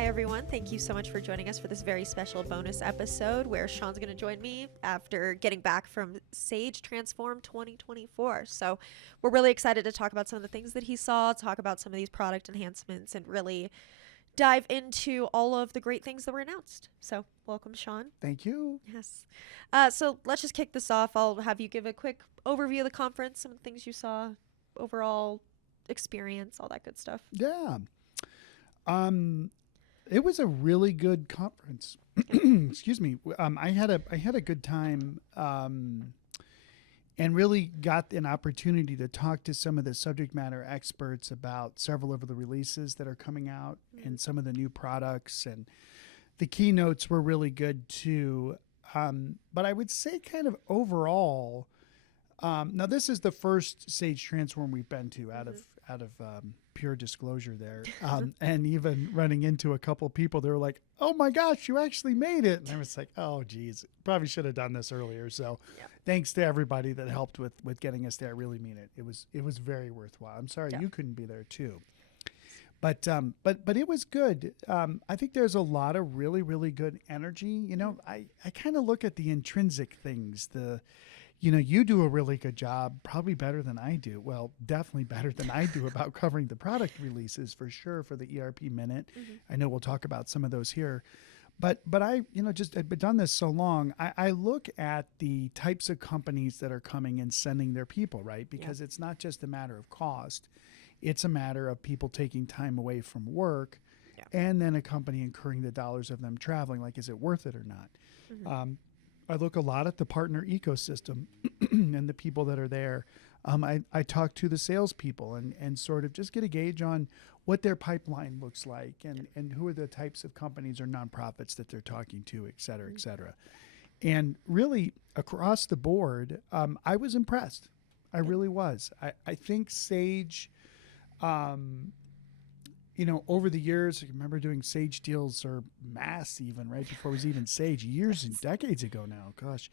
Hi, everyone. Thank you so much for joining us for this very special bonus episode where Shawn's going to join me after getting back from Sage Transform 2024. So we're really excited to talk about some of the things that he saw, talk about some of these product enhancements, and really dive into all of the great things that were announced. So welcome, Shawn. Thank you. Yes. So let's just kick this off. I'll have you give a quick overview of the conference, some of the things you saw, overall experience, all that good stuff. Yeah. It was a really good conference. Excuse me. I had a good time, and really got an opportunity to talk to some of the subject matter experts about several of the releases that are coming out and some of the new products, and the keynotes were really good too. But I would say kind of overall, now this is the first Sage Transform we've been to out of pure disclosure there. And even running into a couple people, they were like, "Oh my gosh, you actually made it." And I was like, "Oh geez, probably should have done this earlier." So thanks to everybody that helped with getting us there. I really mean it. It was very worthwhile. I'm sorry you couldn't be there too. But it was good. I think there's a lot of really, really good energy. You know, I kind of look at the intrinsic things, you do a really good job, probably better than I do. Well, definitely better than I do about covering the product releases for sure for the ERP Minute. I know we'll talk about some of those here. But I, just I've done this so long, I look at the types of companies that are coming and sending their people, right? Because it's not just a matter of cost. It's a matter of people taking time away from work and then a company incurring the dollars of them traveling. Like, is it worth it or not? I look a lot at the partner ecosystem and the people that are there. I talk to the salespeople and sort of just get a gauge on what their pipeline looks like and who are the types of companies or nonprofits that they're talking to, et cetera, et cetera. And really across the board, I was impressed. I really was. I think Sage, over the years, I remember doing Sage deals or Mass even right before it was even Sage, years and decades ago now, gosh.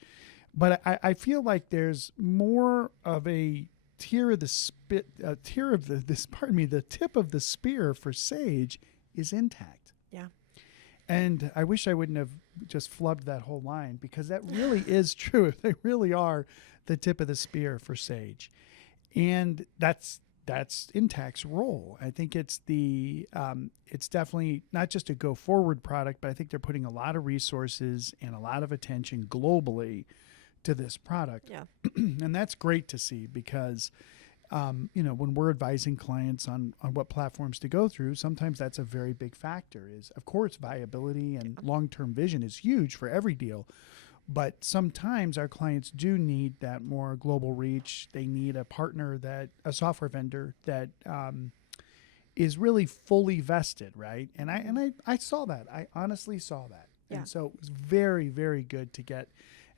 But I feel like there's more of a tier of the the tip of the spear for Sage is intact. Yeah. And I wish I wouldn't have just flubbed that whole line, because that really is true. They really are the tip of the spear for Sage. And that's Intact's role. I think it's it's definitely not just a go forward product, but I think they're putting a lot of resources and a lot of attention globally to this product. Yeah. And that's great to see, because when we're advising clients on what platforms to go through, sometimes that's a very big factor. Is, of course, viability and long-term vision is huge for every deal. But sometimes our clients do need that more global reach. They need a partner, a software vendor that is really fully vested, right? And I saw that. I honestly saw that. Yeah. And so it was very, very good to get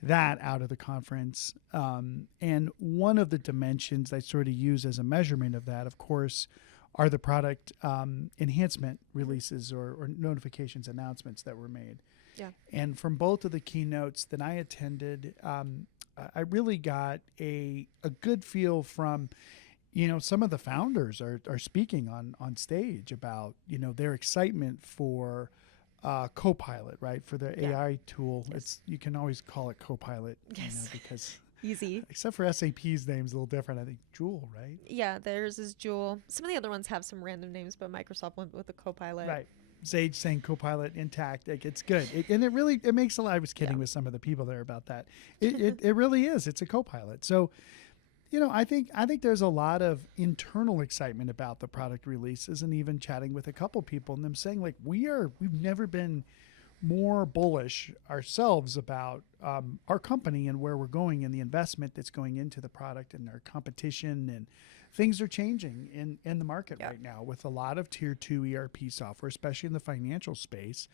that out of the conference. And one of the dimensions I sort of use as a measurement of that, of course, are the product enhancement releases or notifications, announcements that were made. Yeah. And from both of the keynotes that I attended, I really got a good feel from, some of the founders are speaking on stage about, their excitement for Copilot, right? For the AI tool. Yes. You can always call it Copilot, because Easy. except for SAP's name's a little different. I think Joule, right? Yeah, theirs is Joule. Some of the other ones have some random names, but Microsoft went with the Copilot. Right. Sage saying Copilot Intact, like, it's good. And it makes a lot. I was kidding with some of the people there about that. It really is. It's a Copilot. So, I think there's a lot of internal excitement about the product releases, and even chatting with a couple people and them saying, like, we've never been more bullish ourselves about our company and where we're going and the investment that's going into the product and our competition, and things are changing in the market right now with a lot of tier 2 ERP software, especially in the financial space.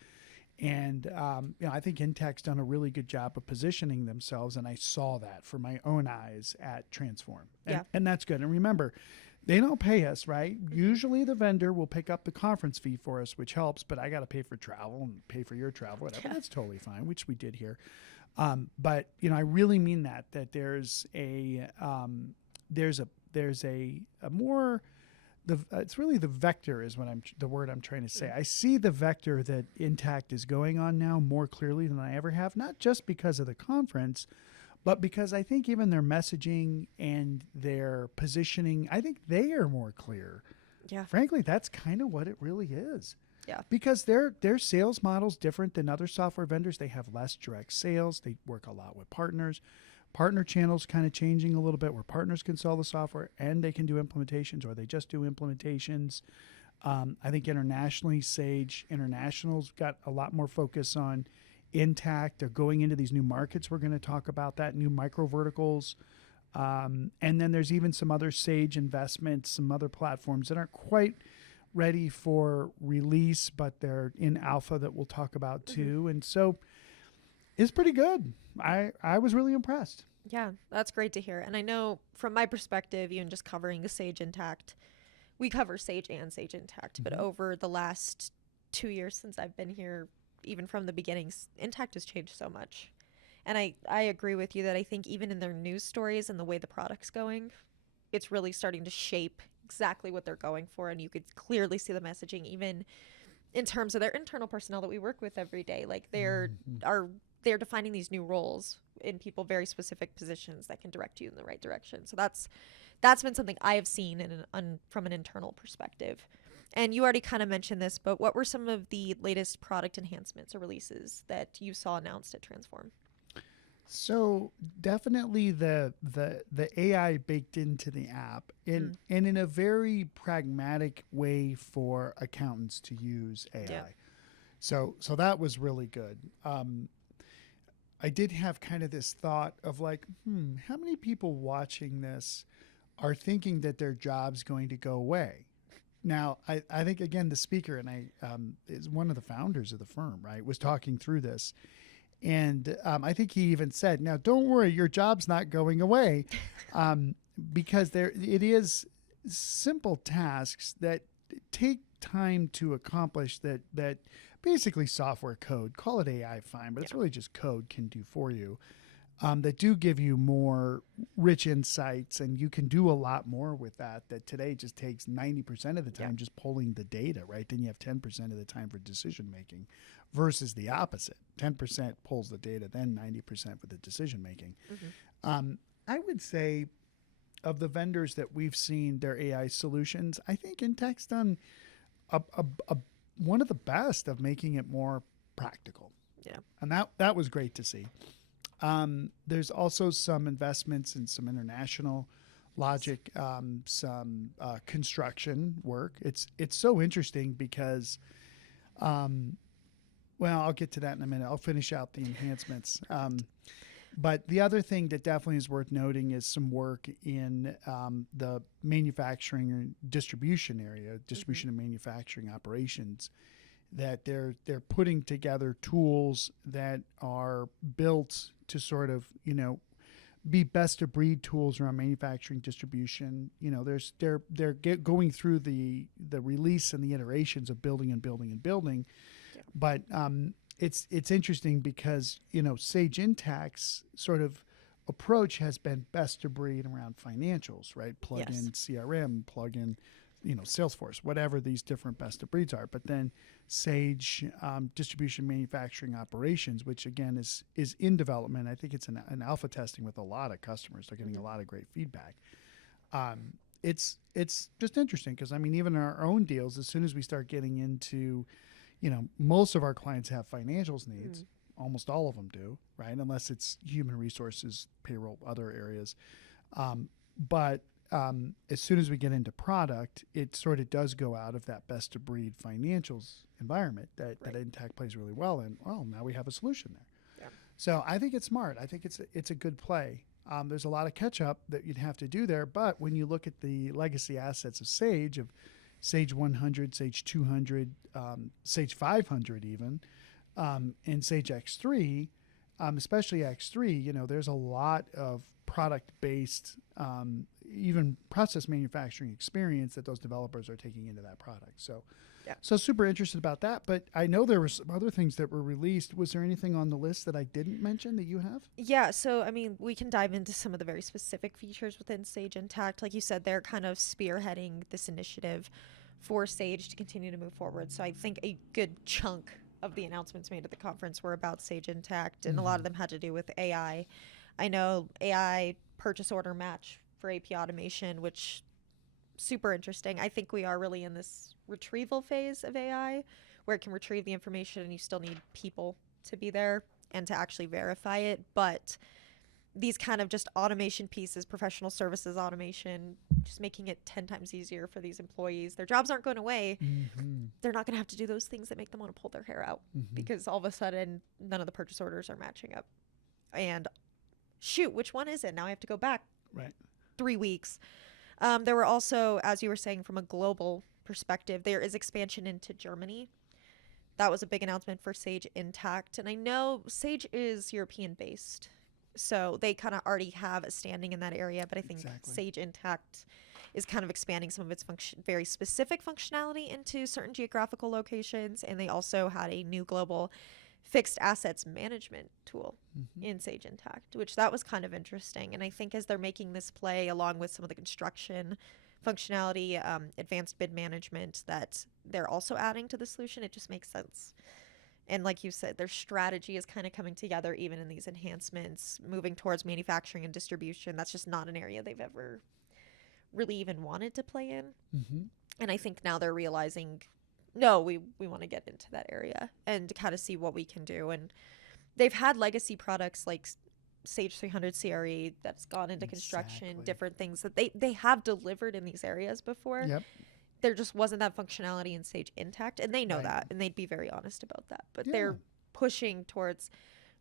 And I think Intact's done a really good job of positioning themselves, and I saw that for my own eyes at Transform. And that's good. And remember, they don't pay us, right? Usually the vendor will pick up the conference fee for us, which helps, but I got to pay for travel and pay for your travel, whatever. That's totally fine, which we did here. But I really mean that there's a more it's really the vector is what the word I'm trying to say. I see the vector that Intact is going on now more clearly than I ever have, not just because of the conference, but because I think even their messaging and their positioning, I think they are more clear. Yeah. Frankly, that's kind of what it really is. Yeah. Because their sales model's different than other software vendors. They have less direct sales. They work a lot with partners. Partner channels kind of changing a little bit where partners can sell the software and they can do implementations, or they just do implementations. I think internationally, Sage International's got a lot more focus on Intact. They're going into these new markets. We're going to talk about that, new micro verticals. And then there's even some other Sage investments, some other platforms that aren't quite ready for release, but they're in alpha that we'll talk about too. And so it's pretty good. I was really impressed. Yeah, that's great to hear. And I know from my perspective, even just covering the Sage Intact, we cover Sage and Sage Intact, but over the last 2 years since I've been here, even from the beginnings, Intact has changed so much. And I agree with you that I think even in their news stories and the way the product's going, it's really starting to shape exactly what they're going for. And you could clearly see the messaging even in terms of their internal personnel that we work with every day. Like they're defining these new roles in people, very specific positions that can direct you in the right direction. So that's been something I have seen from an internal perspective. And you already kind of mentioned this, but what were some of the latest product enhancements or releases that you saw announced at Transform? So definitely the AI baked into the app and in a very pragmatic way for accountants to use AI. Yeah. So that was really good. I did have kind of this thought of like, how many people watching this are thinking that their job's going to go away? Now, I think, again, the speaker, and I is one of the founders of the firm, right, was talking through this. And I think he even said, now, don't worry, your job's not going away, because it is simple tasks that take time to accomplish that basically software code, call it AI, fine, but it's really just code can do for you, that do give you more rich insights, and you can do a lot more with that today just takes 90% of the time just pulling the data, right? Then you have 10% of the time for decision making versus the opposite. 10% pulls the data, then 90% for the decision making. I would say of the vendors that we've seen their AI solutions, I think Intact's done one of the best of making it more practical. Yeah. And that was great to see. There's also some investments in some international logic, some construction work. It's so interesting because, well, I'll get to that in a minute. I'll finish out the enhancements. But the other thing that definitely is worth noting is some work in the manufacturing or distribution area, distribution and manufacturing operations, that they're putting together tools that are built to sort of, be best of breed tools around manufacturing distribution. They're going through the release and the iterations of building and building and building. Yeah. But it's interesting because, Sage Intact's sort of approach has been best of breed around financials, right? Plug in CRM, plug in, Salesforce, whatever these different best of breeds are. But then Sage distribution manufacturing operations, which again is in development. I think it's an alpha testing with a lot of customers. They're getting a lot of great feedback. It's just interesting because even our own deals, as soon as we start getting into, most of our clients have financials needs. Almost all of them do, right? Unless it's human resources, payroll, other areas. But as soon as we get into product, it sort of does go out of that best of breed financials environment that Intact plays really well in. Well, now we have a solution there. Yeah. So I think it's smart. I think it's a good play. There's a lot of catch up that you'd have to do there. But when you look at the legacy assets of Sage 100, Sage 200, Sage 500 even, and Sage X3, especially X3, there's a lot of product-based even process manufacturing experience that those developers are taking into that product. So, Yeah. so super interested about that. But I know there were some other things that were released. Was there anything on the list that I didn't mention that you have? Yeah, so I mean, we can dive into some of the very specific features within Sage Intacct. Like you said, they're kind of spearheading this initiative for Sage to continue to move forward. So I think a good chunk of the announcements made at the conference were about Sage Intacct, and a lot of them had to do with AI. I know AI purchase order match for AP automation, which super interesting. I think we are really in this retrieval phase of AI where it can retrieve the information and you still need people to be there and to actually verify it. But these kind of just automation pieces, professional services automation, just making it 10 times easier for these employees. Their jobs aren't going away. They're not going to have to do those things that make them want to pull their hair out because all of a sudden none of the purchase orders are matching up. And shoot, which one is it? Now I have to go back 3 weeks. There were also, as you were saying, from a global perspective, there is expansion into Germany. That was a big announcement for Sage Intacct. And I know Sage is European based, so they kind of already have a standing in that area. But I think Sage Intacct is kind of expanding some of its very specific functionality into certain geographical locations. And they also had a new global fixed assets management tool in Sage Intacct, which that was kind of interesting. And I think as they're making this play along with some of the construction functionality, advanced bid management that they're also adding to the solution, it just makes sense. And like you said, their strategy is kind of coming together even in these enhancements, moving towards manufacturing and distribution. That's just not an area they've ever really even wanted to play in. And I think now they're realizing, no, we want to get into that area and kind of see what we can do. And they've had legacy products like Sage 300 CRE that's gone into construction, different things that they have delivered in these areas before. There just wasn't that functionality in Sage Intacct, and they know that, and they'd be very honest about that. But they're pushing towards,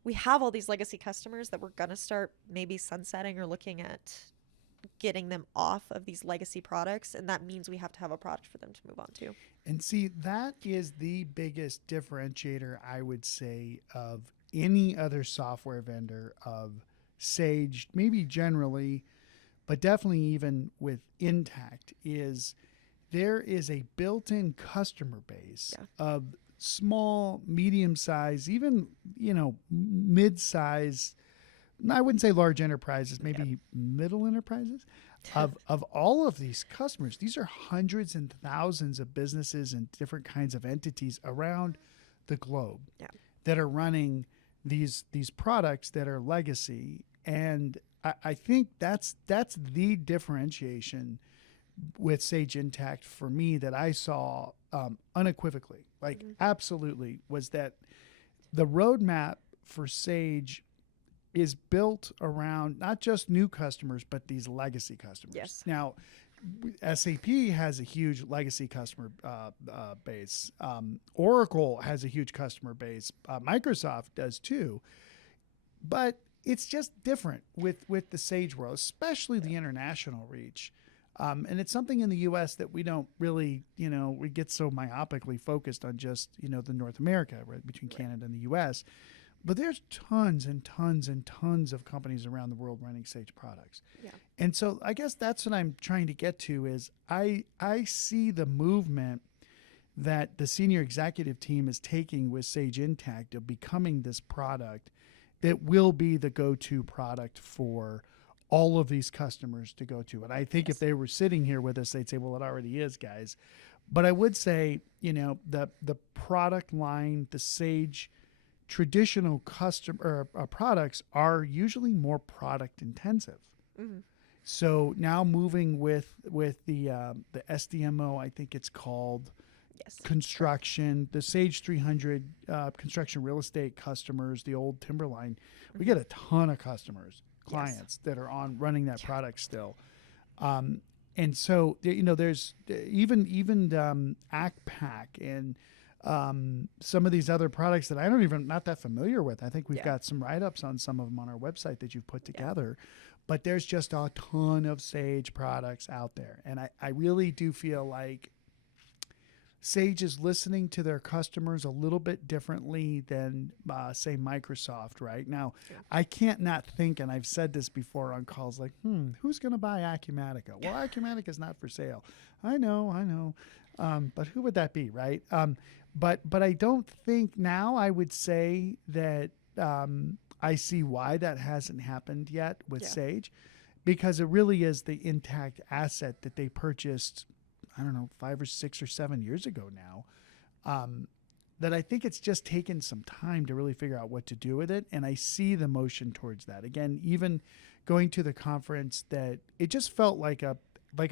we have all these legacy customers that we're going to start maybe sunsetting or looking at getting them off of these legacy products, and that means we have to have a product for them to move on to. And see, that is the biggest differentiator, I would say, of any other software vendor, of Sage, maybe generally, but definitely even with Intacct, is there is a built-in customer base of small, medium-sized, even, mid-size, I wouldn't say large enterprises, maybe middle enterprises, of all of these customers. These are hundreds and thousands of businesses and different kinds of entities around the globe that are running these products that are legacy. And I think that's the differentiation with Sage Intacct for me that I saw unequivocally, absolutely, was that the roadmap for Sage is built around not just new customers, but these legacy customers. Now, SAP has a huge legacy customer base. Oracle has a huge customer base. Microsoft does too. But it's just different with the Sage world, especially the international reach. And it's something in the U.S. that we don't really, we get so myopically focused on just, the North America, right, between Canada and the U.S., but there's tons and tons and tons of companies around the world running Sage products. And so I guess that's what I'm trying to get to is I see the movement that the senior executive team is taking with Sage Intacct of becoming this product that will be the go-to product for all of these customers to go to. And I think if they were sitting here with us, they'd say, well, it already is, guys. But I would say, the product line, the Sage traditional customer products are usually more product intensive. So now moving with the SDMO, I think it's called construction, the Sage 300 construction real estate customers, the old Timberline, we get a ton of clients that are on running that product still. And so, there's even ACPAC and some of these other products that not that familiar with. I think we've got some write-ups on some of them on our website that you've put together, but there's just a ton of Sage products out there. And I really do feel like Sage is listening to their customers a little bit differently than, say, Microsoft right now. Yeah. I can't not think, and I've said this before on calls, like, who's going to buy Acumatica? Well, Acumatica is not for sale. I know. But who would that be, right? But I don't think now I would say that I see why that hasn't happened yet with Sage, because it really is the intact asset that they purchased, I don't know, 5 or 6 or 7 years ago now, that I think it's just taken some time to really figure out what to do with it. And I see the motion towards that. Again, even going to the conference, that it just felt like a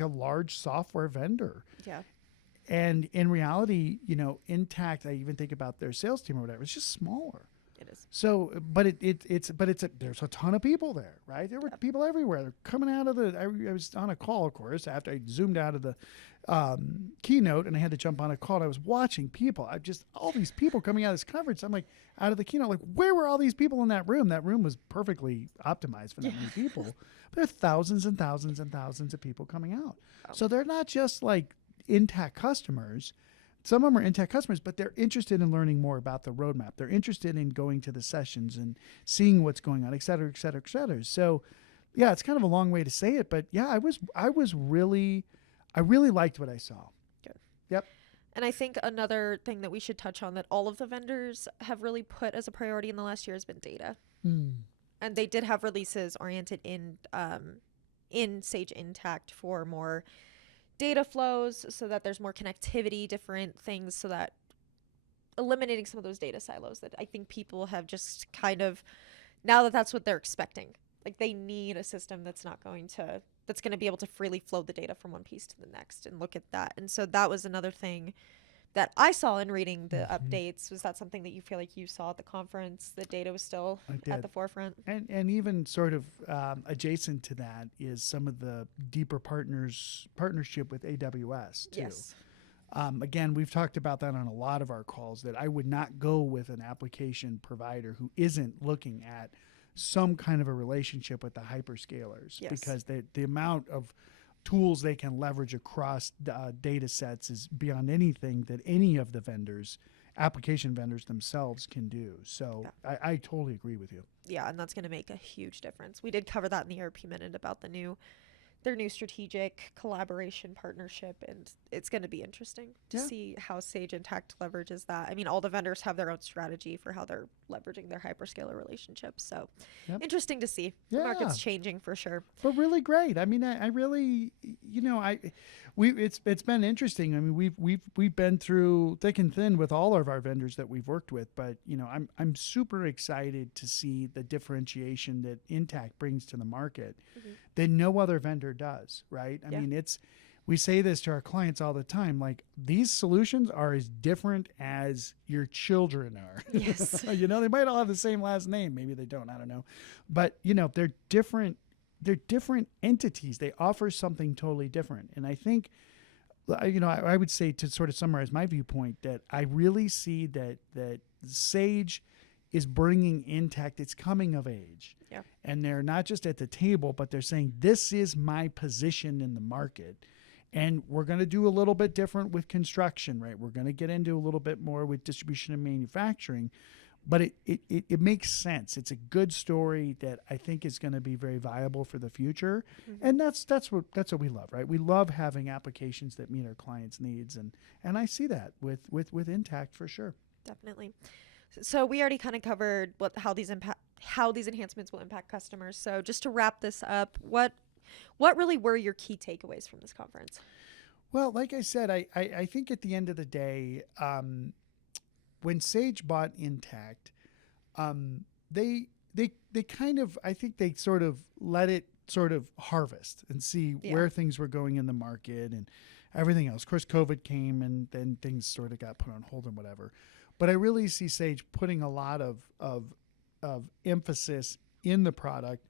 large software vendor. Yeah. And in reality, Intact, I even think about their sales team or whatever, it's just smaller. It is. So, there's a ton of people there, right? There were people everywhere. They're coming out of I was on a call, of course, after I zoomed out of the keynote, and I had to jump on a call. And I was watching people. All these people coming out of this conference. I'm like, out of the keynote, like, where were all these people in that room? That room was perfectly optimized for that many people. But there are thousands and thousands and thousands of people coming out. Oh. So they're not just like Intact customers. Some of them are Intact customers, but they're interested in learning more about the roadmap. They're interested in going to the sessions and seeing what's going on, et cetera, et cetera, et cetera. So, yeah, it's kind of a long way to say it, but yeah, I really liked what I saw. Good. Yep. And I think another thing that we should touch on that all of the vendors have really put as a priority in the last year has been data. And they did have releases oriented in Sage Intact for more data flows, so that there's more connectivity, different things, so that eliminating some of those data silos that I think people have just kind of, now that that's what they're expecting. Like, they need a system that's going to be able to freely flow the data from one piece to the next and look at that. And so that was another thing that I saw in reading the updates. Was that something that you feel like you saw at the conference? The data was still at the forefront? And even sort of adjacent to that is some of the deeper partnership with AWS too. Yes. Again, we've talked about that on a lot of our calls, that I would not go with an application provider who isn't looking at some kind of a relationship with the hyperscalers, because the amount of tools they can leverage across data sets is beyond anything that any of the application vendors themselves can do. So I totally agree with you. Yeah, and that's going to make a huge difference. We did cover that in the ERP Minute about their new strategic collaboration partnership, and it's going to be interesting to see how Sage Intact leverages that. I mean, all the vendors have their own strategy for how they're leveraging their hyperscaler relationships, so interesting to see. The market's changing for sure, but really great. I mean, I really, it's been interesting. I mean, we've been through thick and thin with all of our vendors that we've worked with, but I'm super excited to see the differentiation that Intact brings to the market that no other vendor does, right? I mean, we say this to our clients all the time, like, these solutions are as different as your children are. Yes. They might all have the same last name. Maybe they don't, I don't know. But, they're different entities. They offer something totally different. And I think, I would say, to sort of summarize my viewpoint, that I really see that Sage is bringing Intact its coming of age. Yeah. And they're not just at the table, but they're saying, this is my position in the market. And we're going to do a little bit different with construction, right? We're going to get into a little bit more with distribution and manufacturing, but it makes sense. It's a good story that I think is going to be very viable for the future. And that's what we love, right? We love having applications that meet our clients' needs. And I see that with Intact for sure. Definitely. So we already kind of covered how these enhancements will impact customers. So just to wrap this up, what really were your key takeaways from this conference? Well, like I said, I think at the end of the day, when Sage bought Intact, they kind of, I think they sort of let it sort of harvest and see where things were going in the market and everything else. Of course, COVID came, and then things sort of got put on hold and whatever. But I really see Sage putting a lot of emphasis in the product,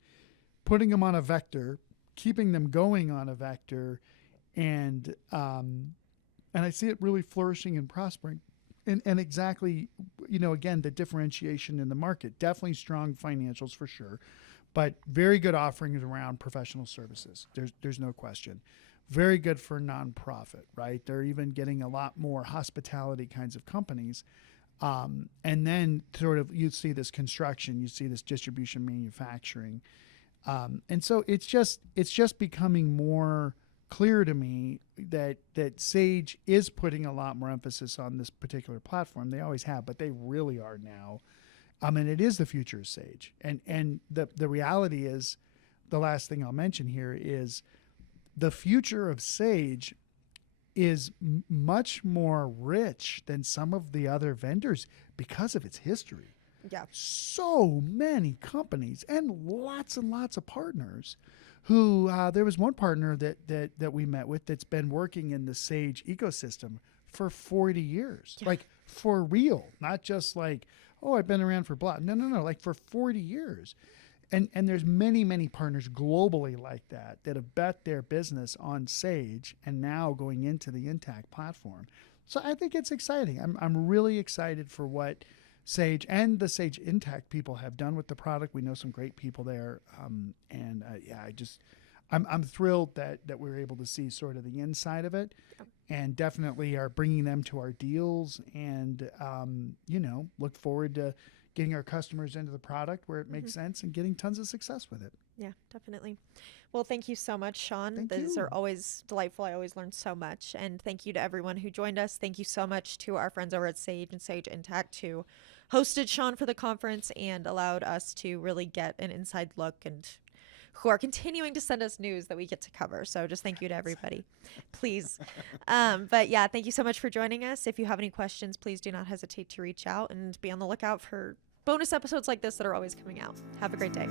putting them on a vector, keeping them going on a vector, and I see it really flourishing and prospering. And exactly, again, the differentiation in the market. Definitely strong financials for sure, but very good offerings around professional services. There's no question. very good for nonprofit, right? They're even getting a lot more hospitality kinds of companies. And then sort of you see this construction, you see this distribution, manufacturing. And so it's just becoming more clear to me that Sage is putting a lot more emphasis on this particular platform. They always have, but they really are now. And it is the future of Sage. And the reality is, the last thing I'll mention here is the future of Sage is much more rich than some of the other vendors because of its history. Yeah. So many companies and lots of partners who there was one partner that we met with that's been working in the Sage ecosystem for 40 years. Yeah. Like for real, not just like, oh, I've been around for blah. No, like for 40 years. And there's many partners globally like that have bet their business on Sage and now going into the Intact platform. So I think it's exciting. I'm really excited for what Sage and the Sage Intact people have done with the product. We know some great people there. I'm thrilled that we're able to see sort of the inside of it, and definitely are bringing them to our deals, and look forward to getting our customers into the product where it makes sense and getting tons of success with it. Yeah, definitely. Well, thank you so much, Shawn. These are always delightful. I always learn so much. And thank you to everyone who joined us. Thank you so much to our friends over at Sage and Sage Intact who hosted Shawn for the conference and allowed us to really get an inside look, and who are continuing to send us news that we get to cover. So just thank you to everybody, please. But yeah, thank you so much for joining us. If you have any questions, please do not hesitate to reach out, and be on the lookout for bonus episodes like this that are always coming out. Have a great day.